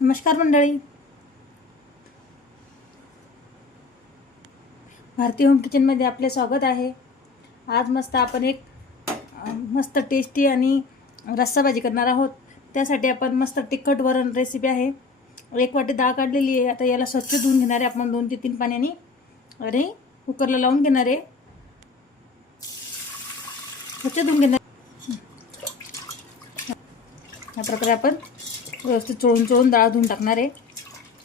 नमस्कार मंडळी. भारतीय होम किचनमध्ये आपले स्वागत आहे. आज मस्त आपण एक मस्त टेस्टी आणि रस्सा भाजी करणार आहोत. त्यासाठी आपण मस्त तिखट वरण रेसिपी आहे. एक वाटी डाळ काढलेली आहे. आता याला स्वच्छ धुवून घेणार आहे आपण दोन ते तीन पाण्याने. आणि कुकरला लावून घेणार आहे. स्वच्छ धुवून घेणार. या प्रकारे आपण व्यवस्थित चोळून चोळून डाळ धुवून टाकणार आहे.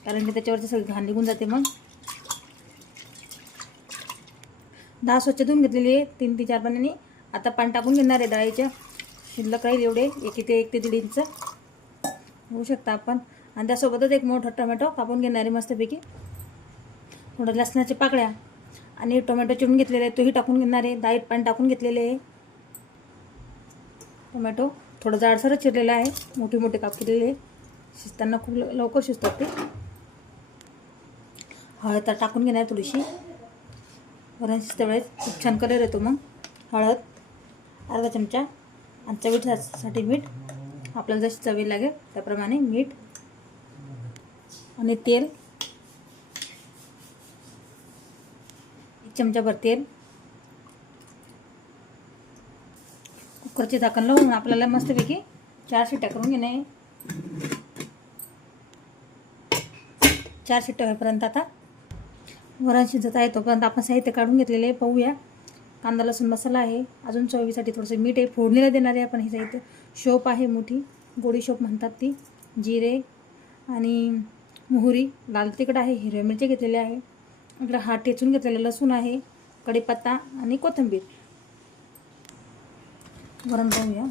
कारण की त्याच्यावरती सगळी घाण निघून जाते मग. डाळ स्वच्छ धुवून घेतलेली आहे. तीन ते चार पाण्याने आता पाणी टाकून घेणार आहे डाळीच्या शिल्लक राहील एवढे. एक ते एक ते दीड इंच. होऊ शकता आपण. आणि त्यासोबतच एक मोठा टोमॅटो कापून घेणार आहे मस्तपैकी. थोडं लसणाच्या पाकळ्या. आणि टोमॅटो चिरून घेतलेला आहे. तोही टाकून घेणार आहे. डाळीत पाणी टाकून घेतलेले आहे. टोमॅटो. थोडं जाडसरच चिरलेलं आहे. मोठे मोठे काप केलेले शिजताना खूप लवकर शिजतात ते. हळद तर टाकून घेणार थोडीशी. वरण शिजते वेळेस खूप छान कलर येतो मग. हळद अर्धा चमचा आणि चवीसाठी मीठ. आपल्याला जशी चवी लागेल त्याप्रमाणे मीठ आणि तेल. एक चमचाभर तेल. कुकरचे झाकण लावून आपल्याला मस्तपैकी चार शिट्ट्या करून घेणे. चार शिट्ट्या होईपर्यंत आता वरण शिजत आहे तोपर्यंत आपण साहित्य काढून घेतलेले आहे पाहूया. कांदा लसूण मसाला आहे. अजून चवीसाठी थोडंसं मीठ आहे फोडणीला देणार आहे आपण हे साहित्य. शोप आहे मोठी गोडी शोप म्हणतात ती. जिरे आणि मोहरी लाल तिखट आहे हिरव्या मिरची घेतलेले आहे. इकडे हा ठेचून घेतलेला लसूण आहे कढीपत्ता आणि कोथिंबीर. वरण पाहूया.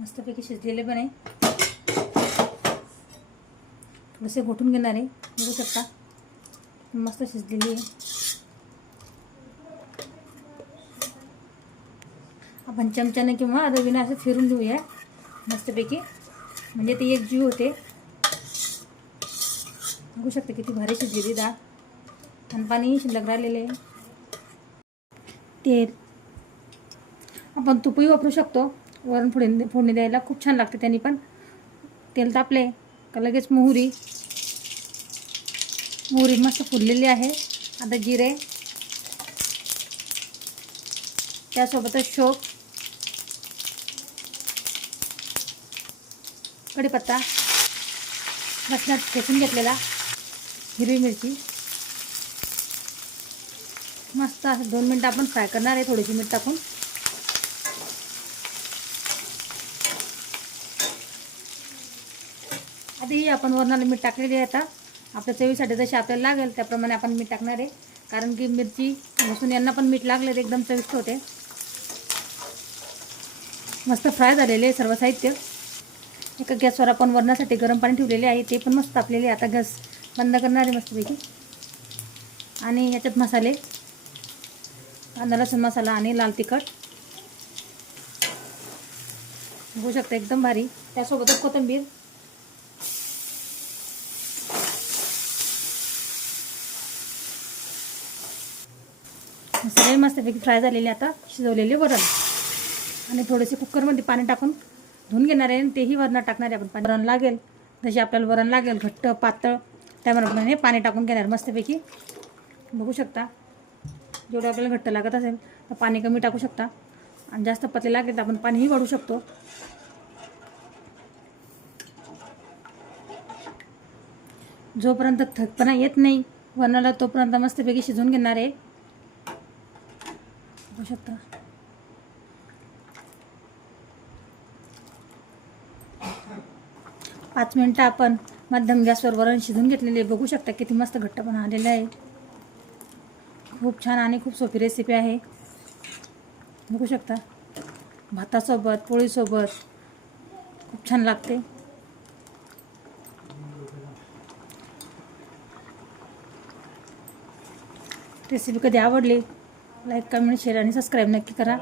मस्तपैकी शिजलेले पण आहे. थोडेसे घोटून घेणार आहे. बघू शकता. मस्त शिजलेली आहे. आपण चमच्याने किंवा रवीने असं फिरून घेऊया. मस्तपैकी. म्हणजे ती एक जीव होते. बघू शकता किती भारी शिजलेली डाळ आणि पाणी शिल्लक राहिलेले आहे. तेल. आपण तुपही वापरू शकतो. वरण फोडणी फोडणी द्यायला खूप छान लागते त्यांनी पण. तेल तापले का लगेच मोहरी. मोहरी मस्त फुललेली आहे. आता जिरे. त्यासोबतच शोक. कढीपत्ता. मसल्यात ठेचून घेतलेला. हिरवी मिरची. मस्त असं दोन मिनटं आपण फ्राय करणार आहे थोडीशी मीठ टाकून. आधी आपण वरणाला मीठ टाकलेली आहे आता. आपल्या चवीसाठी जशी आपल्याला लागेल त्याप्रमाणे आपण मीठ टाकणार आहे. कारण की मिरची लसूण यांना पण मीठ लागले तर एकदम चविष्ट होते. मस्त फ्राय झालेले आहे सर्व साहित्य. एका गॅसवर आपण वरणासाठी गरम पाणी ठेवलेले आहे. ते पण मस्त तापलेले आता गॅस बंद करणार आहे मस्तपैकी. आणि याच्यात मसाले. कांदा लसूण मसाला आणि लाल तिखट. बघू शकता एकदम भारी. त्यासोबतच कोथिंबीर. सगळे मस्तपैकी फ्राय झालेले आता शिजवलेले वरण. आणि थोडेसे कुकरमध्ये पाणी टाकून धुवून घेणार आहे आणि तेही वरणात टाकणार आहे आपण. पाणी वरण लागेल. जसे आपल्याला वरण लागेल घट्ट पातळ त्याप्रमाणे पाणी टाकून घेणार मस्तपैकी. बघू शकता. जेवढं आपल्याला घट्ट लागत असेल तर पाणी कमी टाकू शकता. आणि जास्त पतले लागेल तर आपण पाणीही वाढू शकतो. जोपर्यंत थकपणा येत नाही वरणाला तोपर्यंत मस्तपैकी शिजवून घेणार आहे. बघू शकता. पाच मिनटं आपण मध्यम गॅसवर वरण शिजून घेतलेले बघू शकता किती मस्त घट्टपणा आलेला आहे. खूप छान आणि खूप सोपी रेसिपी आहे. बघू शकता. भातासोबत पोळीसोबत खूप छान लागते. रेसिपी कधी आवडली लाईक कमेंट शेअर आणि सबस्क्राईब नक्की करा.